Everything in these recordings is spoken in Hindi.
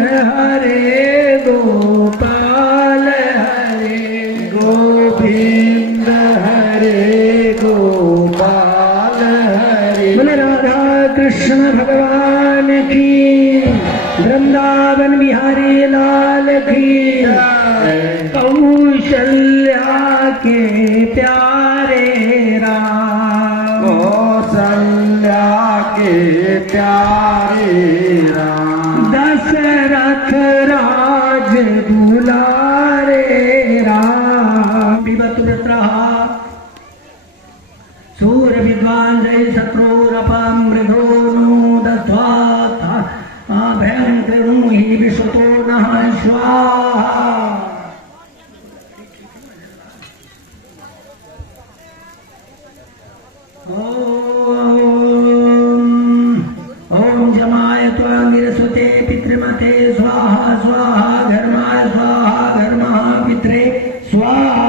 हरे गोपाल हरे गोविंद हरे गोपाल हरे। बोले राधा कृष्ण भगवान की, वृंदावन बिहारी लाल की। कौशल्या के प्यारे राम, कौशल्या के प्यारे राम। दशरथ राज दुलारे राम। पिबतु पुत्रः सूर्य विद्वान जय शत्रुरपम मृधो दध्वाथा अभयं कृणुहि विश्वतो नः स्वाहा। ओम जमाय त्वा निरसुते पितृमते स्वाहा स्वाहा। घर्माय स्वाहा घर्मः पित्रे स्वाहा।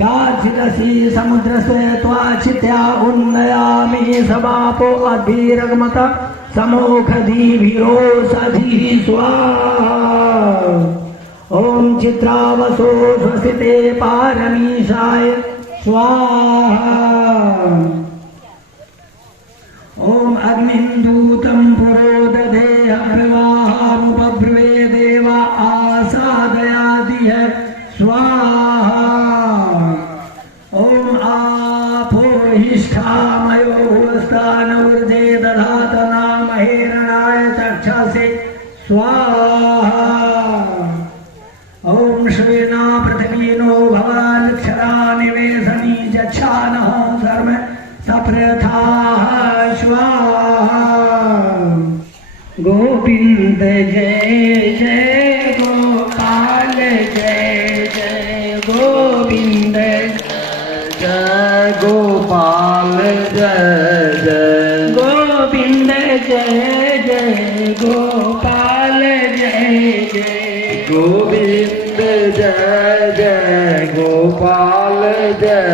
काचिदसि समुद्रस्वे त्वाचित्या उन्नयामि समापो अधीरगमत समोखधीभिरो सधि स्वाहा। ओम चित्रावसो स्वसिते पारमीशाय स्वाहा। ओम अग्निन्दूतं पुरोदधे अप्रवाहमुपब्रुवे देवा आसादयादिह स्वाहा। ओम आपो हिष्ठामयो स्थानऊर्जे दधात नामहे रणाय चक्षसे स्वाहा। ओम श्वेना पृथ्वीनो भवानक्षरा निवेशनी जच्छानः धर्म सप्रथाः स्वाहा। गोविंद जय जय गोपाल जय जय गोविंद जय गोपाल जय जय गोविंद जय जय गोपाल जय जय गोविंद जय जय गोपाल जय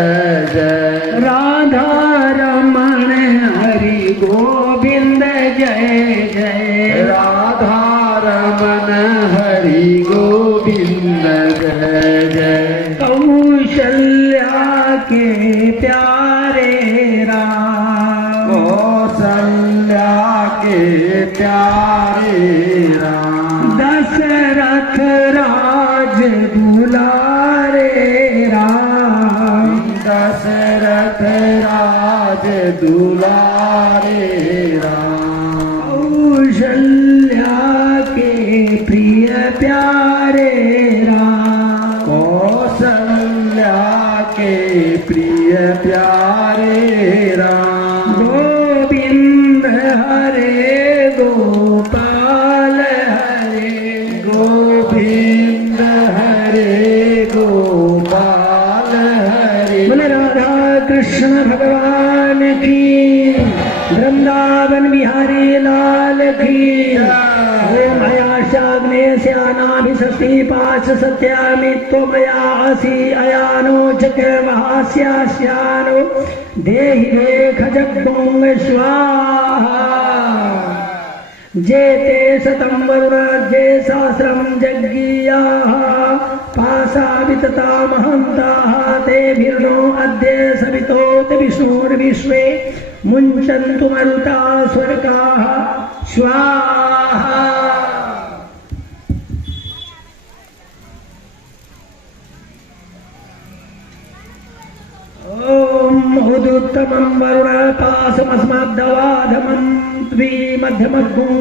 जय। राधा रमण हरि गोविंद जय जय राधा रमण हरि गोविंद जय जय। कौशल्या के प्यारे राम, कौशल्या के प्यारे राम। दशरथ राज दुलारे राम, दशरथ राज दुलारे राम। कौशल्या के प्रिय प्यारे राम, कौशल्या के प्रिय प्यारे राम। गोविंद हरे गोपाल हरे गोविंद हरे गोपाल हरे। बोले राधा कृष्ण भगवान की, वृंदावन बिहारी लाल की। ओम अयाशाग्नेस्यानाभिषस्ति पाश सत्यामि त्वमया असि अयानो चक्र महास्यास्यानो देहि देख जग्गुं स्वाहा। जेते शतं वरुणाज्ये सहस्रं जग्गीयाः पाशा विततामहन्ताः तेभिर्नो अद्य सवितोत विष्णुर्विश्वे मुञ्चन्तु मरुता स्वर्गाः स्वाहा। ओम उदुत्तमं वरुणपाशमस्मद्दवाधमं द्विमध्यमग्गुं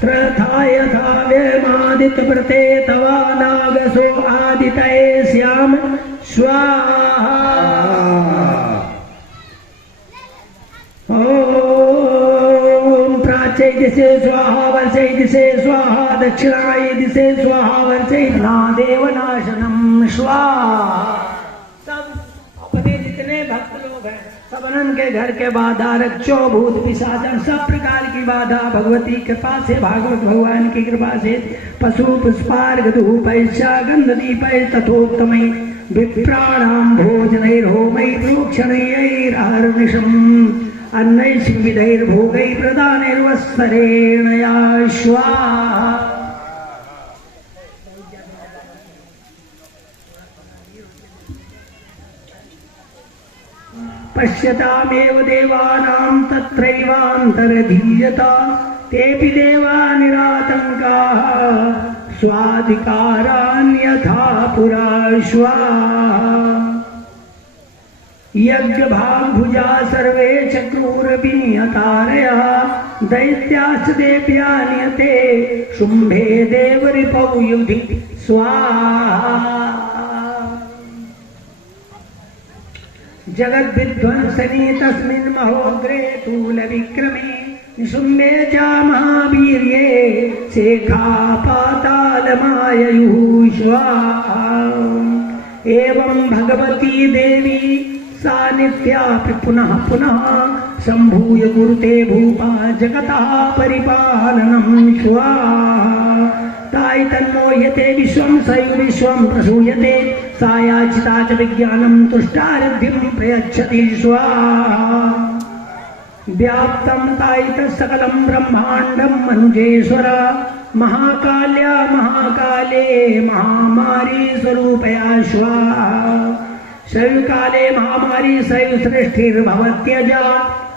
श्रथाय थाव्यमादित्यप्रते तवानागसो आदितये स्याम स्वाहा। ओम प्राच्ये दिशे स्वाहा वर्षे दिशे स्वाहा दक्षिणाय दिशे स्वाहा वर्षे नादेवनाशनम स्वाहा। जितने भक्त लोग हैं सबनन के घर के बाधारक चौभूत पिशाचन सब प्रकार की बाधा भगवती कृपा से भागवत भगवान की कृपा से पशु पुष्पार्घ धूपैश्चा गंध दीपै तथोत्तमै विप्राणां भोजनैर्होमै प्रोक्षणैरहर्निशम् अन्नैर्विधैर्भोगैः प्रदानैर्वत्सरेण या स्वाहा। पश्यतामेव देवानां तत्रैवान्तरधीयता तेऽपि देवा निरातङ्काः स्वाधिकारान्यथा पुरा स्वाहा। यज्ञभागभुजा सर्वे चक्रुरभिनियतारयः दैत्याश्च देव्या नियते शुम्भे देवरिपौ युधि स्वाहा। जगद्विध्वंसने तस्मिन् महोग्रे तूलविक्रमे निशुम्भे च महावीर्ये शेखापातालमाययुः स्वाहा। एवं भगवती देवी सा नित्यापि पुनः पुनः सम्भूय कुरुते भूपा जगतः परिपालनं स्वाहा। ताय तन्मोह्यते विश्वं सैव विश्वं प्रसूयते सा याचिता च विज्ञानं तुष्टारद्धिं प्रयच्छति स्वाहा। व्याप्तं तायितः सकलं ब्रह्माण्डं मनुजेश्वर महाकाल्या महाकाले महामारी स्वरूपया स्वाहा। शैवकाले महामारी शैव सृष्टिर्भवत्यजा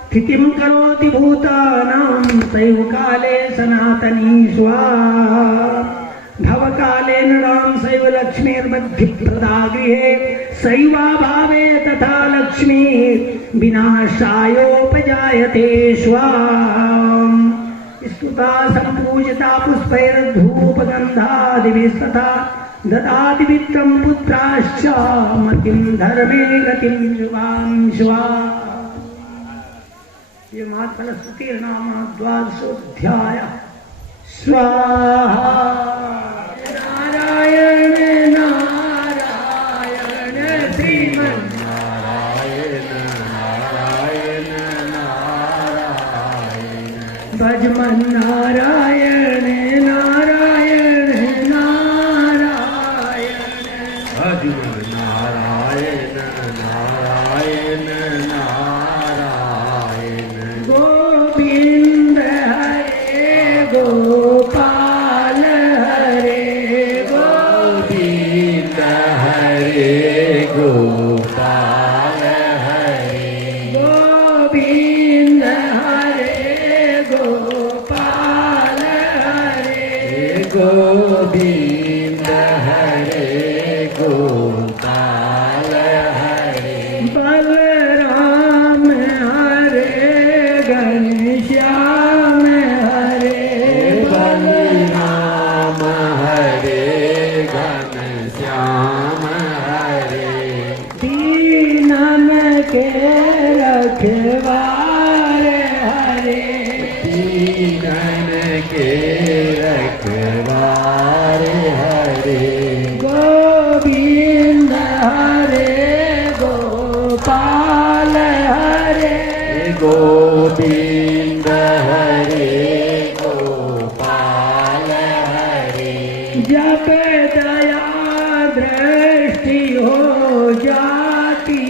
स्थितिं करोति भूतानां शैवकाले सनातनी स्वाहा। भवकाले नृणां शैव लक्ष्मीर्बुद्धिप्रदा गृहे शैवाभावे तथा लक्ष्मी विनाशायोपजायते स्वाहा। स्तुता सम्पूजिता पुष्पैर्धूपगन्धादिभिस्तथा ददाति वित्तं पुत्राश्च मतिं धर्मे गतिं शुभां स्वाहा। ये मातृस्तुतिर्नाम द्वादशोऽध्यायः। स्वाहा। नारायण नारायण श्रीमन्नारायण नारायण नारायण भजमन नारायण नारायण नारायण भजमन नारायण नारायण नारायण गोविंद हरे गोपाल हरे गोविंद हरे गोपाल हरे गोविंद हरे गोपाल हरे गोविंद हरे गोपाल हरे बलराम हरे घनश्याम हरे बलराम हरे घनश्याम हरे दीनन के रखवारे हरे दीनन के रखवारे हरे गोविंद हरे गोपाल हरे गोविंद हरे गोपाल हरे जब दया दृष्टि हो जाती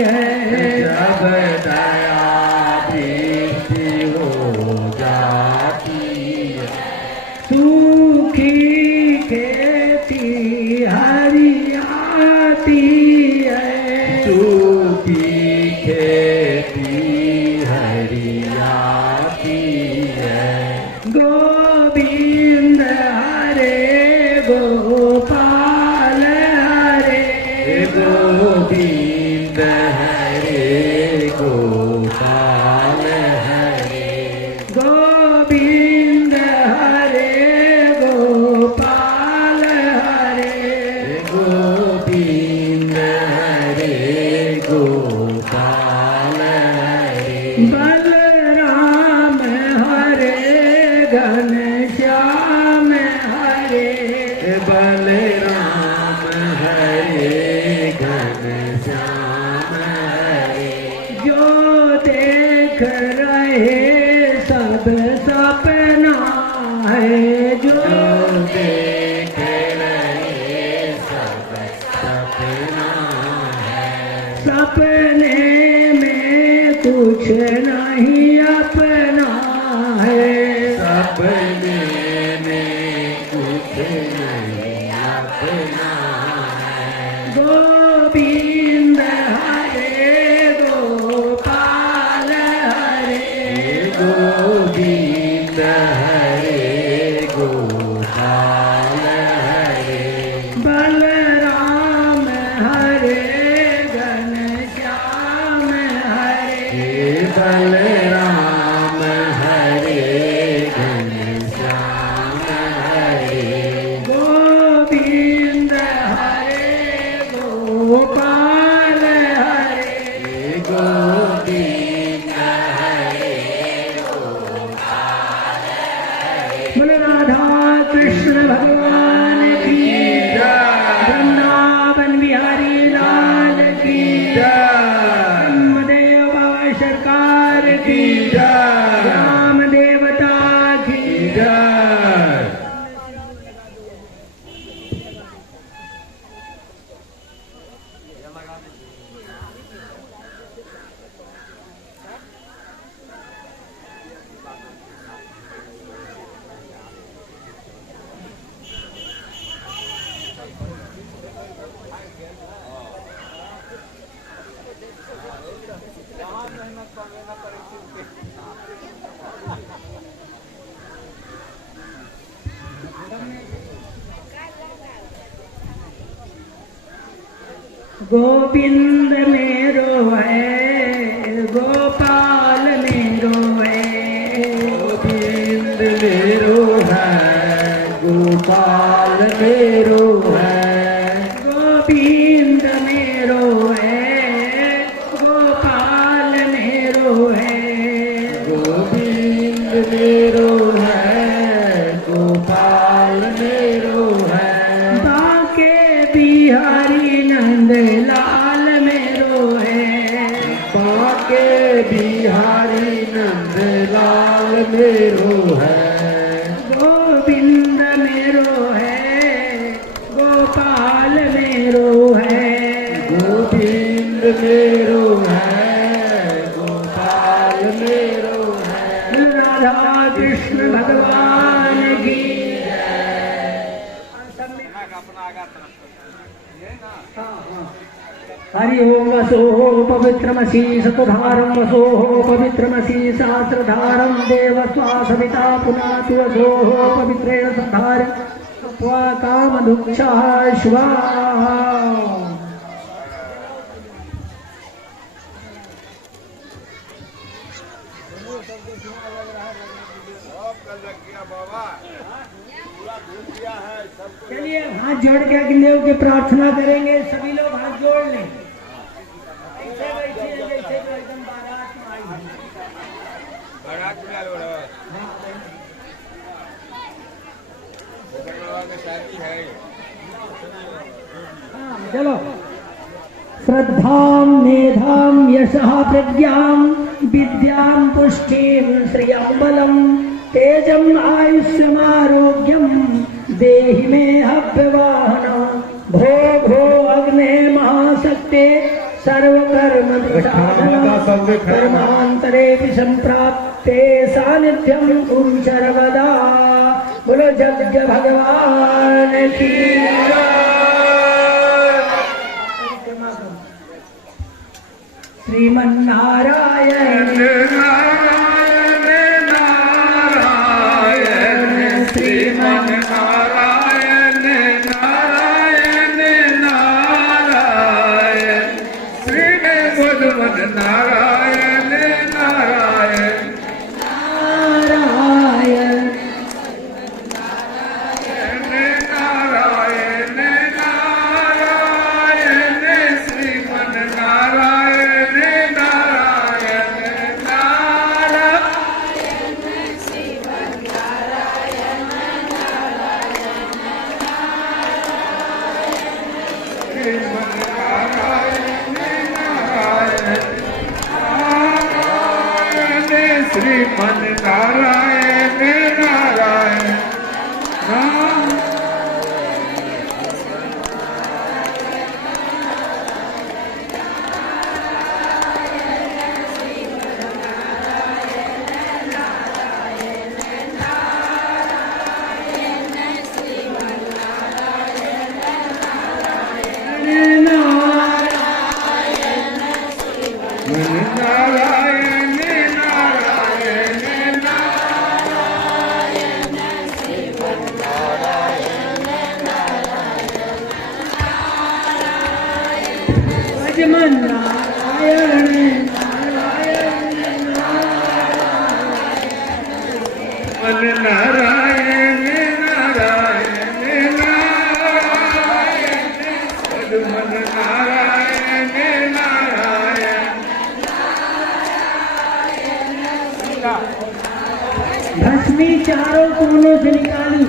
है जब दया दृष्टि हो जाती है सूखी खेती हरियाती है सूखी खेती हरियाती है गोविंद हरे गोपाल हरे गोविंद हरे गोपाल हरे गोविंद हरे गोपाल हरे गोविंद हरे गोपाल हरे बलराम हरे घनश्याम हरे गोविंद हरे गोपाल हरे बलराम हरे घनश्याम हरे बलराम हरे घनश्याम हरे गोविंद हरे गोपाल हरे गोविंद बोले राधा कृष्ण भगवान की वृंदावन बिहारी लाल की ब्रह्मदेव बाबा सरकार की राम देवता की गोविंद मेरो है गोपाल मेरो है गोविंद मेरो है गोपाल मेरो है गोविंद मेरो है गोपाल मेरो है गोविंद मेरो है गोपाल मेरो है बाके बिहारी नंद लाल मेरो है बाके बिहारी नंद लाल मेरो है गोविंद मेरो है गोपाल मेरो है गोविंद मेरो है गोपाल मेरो है राधा कृष्ण भगवान की हरि ओम वसो पवित्रमसी सतधारं वसो पवित्रमसी सहस्रधारं देव स्वासविता पुनातु वसो पवित्रेण सधार त्वा कामदुक्षा श्वा चलिए हाथ जोड़ के अग्निदेव की प्रार्थना करेंगे सभी लोग हाथ जोड़ लें ऐसे बैठे हैं जैसे कि एकदम बारात में आई है। बारात में आलो रहा में शादी है हाँ, चलो श्रद्धां मेधां यशः प्रज्ञां विद्यां पुष्टिं श्रियं बलं तेजम् आयुष्यमारोग्यं देहि मे हव्यवाहनं भो भो अग्ने महाशक्ते सर्वकर्म कर्मांतरे संप्राप्ते सानिध्यं कुरु सर्वदा बोलो जग भगवान की श्रीमन्नारायण नारायण नारायण नारायण नारायण नारायण श्रीमन नारायण नारायण नारायण मन नारायण नारायण नारायण, मन नारायण नारायण। भस्मी चारों कोनों से निकाली।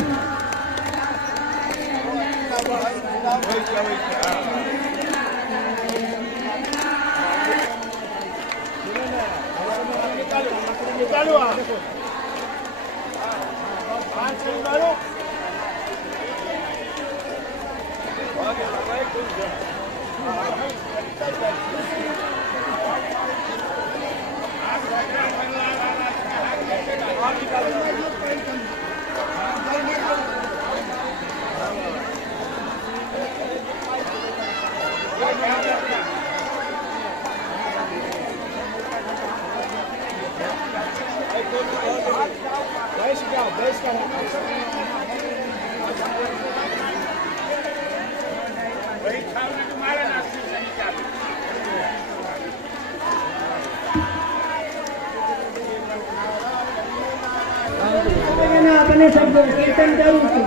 अपने शब्दों कीर्तन करूँ तो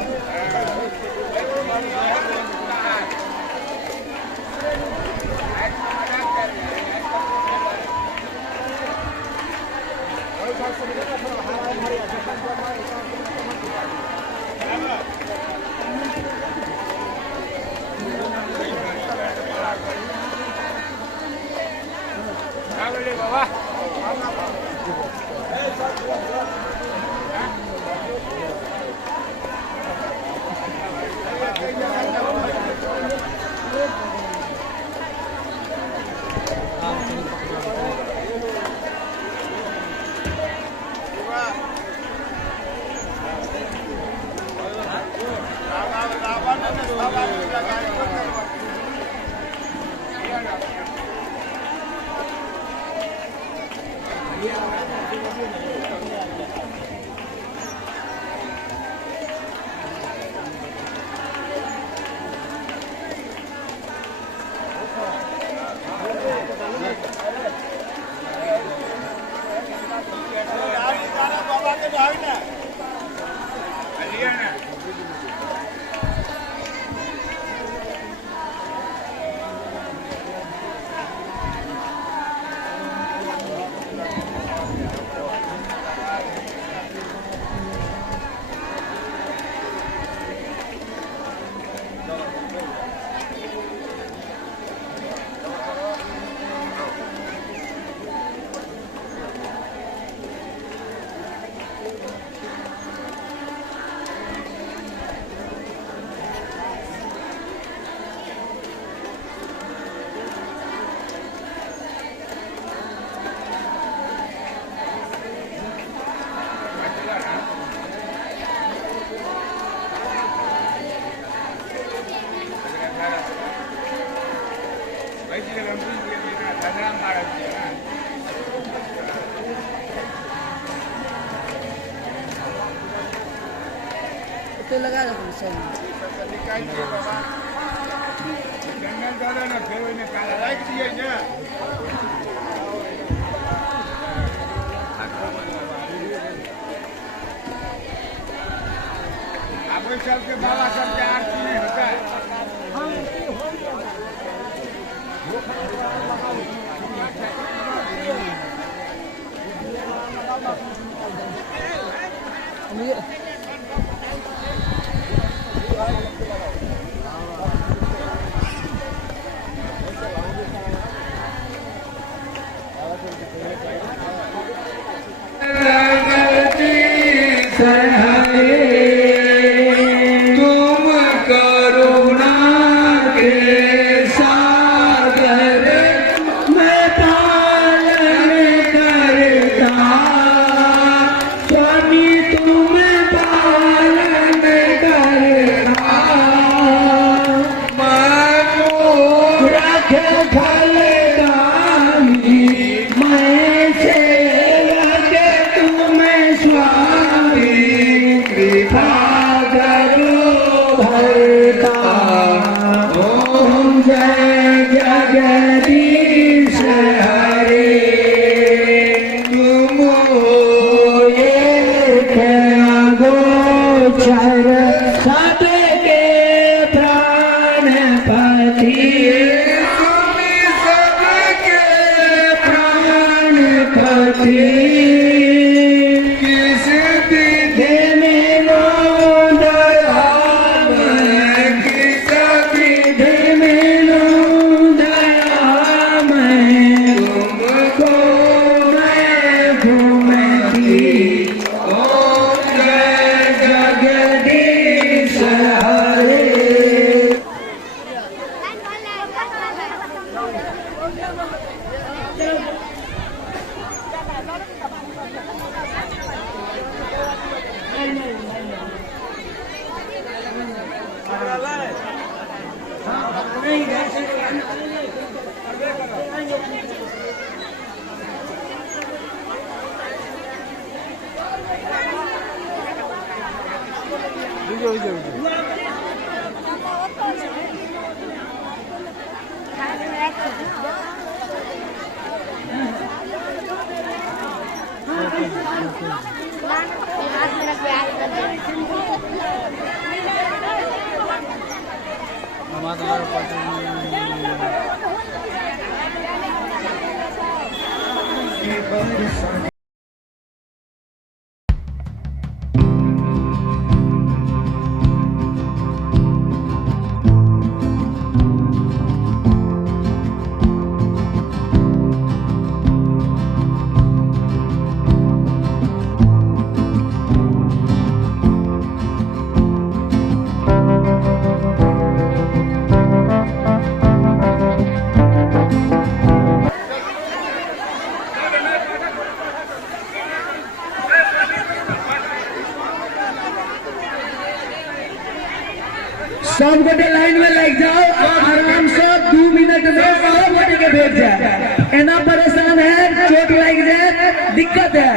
तो लगा दो सब जंगल दादा ना फिर उन्हें काला लाइक दिया ना आप सबके बाबा सबके आरती नहीं होता है तुम करुणा के सागर मैं पालन करता स्वामी तुम पालन करता मानो रख फलदानी मैं सेवक तुम स्वामी गोचर सबके प्राणपति स्वामी सबके प्राणपति किस विधि मिलो दयामय किस विधि मिलो दयामय तुमको मैं घूमती ओम जय जगदीश हरे। सब गोटे लाइन में लग जाओ और आराम से 2 मिनट में सब गोटे के भेज जाए। एना परेशान है, चोट लग जाए, दिक्कत है।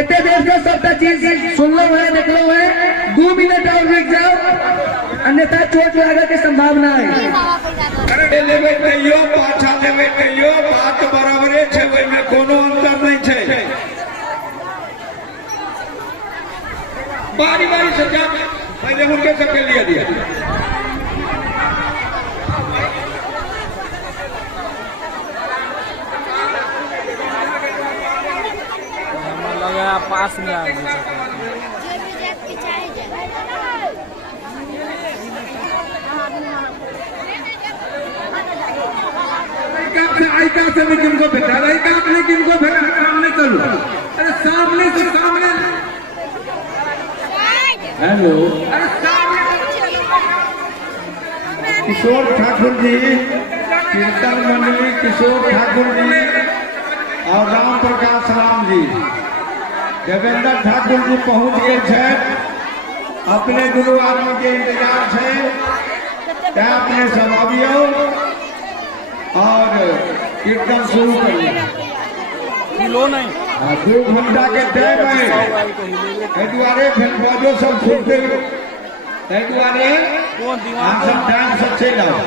इतने देर से सबका चीज सुन लो है, देख लो है। 2 मिनट और रुक जाओ, अन्यथा चोट लगे की संभावना है। अरे लेवे कहियो पाछा लेवे कहियो बात बराबरे छे, ओय में कोनो अंतर नहीं छे। बारी बारी से जा, पहले उनके सबके लिए दिया। लगा पास में आ गई। आइका से लेकिन को बैठा आइका लेकिन को बैठा सामने चलो। अरे सामने से सामने। हेलो, अरे सामने। किशोर ठाकुर जी, कीर्तन मंडली किशोर ठाकुर जी और राम प्रकाश राम जी, देवेंद्र ठाकुर जी पहुंच गए थे। अपने गुरु आदमी के इंतजार है, क्या अपने सब अभियो और कीर्तन शुरू करिए। किलो नहीं 2 घंटा के टाइम है, दुआरे फिर बजो सब सुनते दुआरे कौन हम सब टाइम से चल जाओ।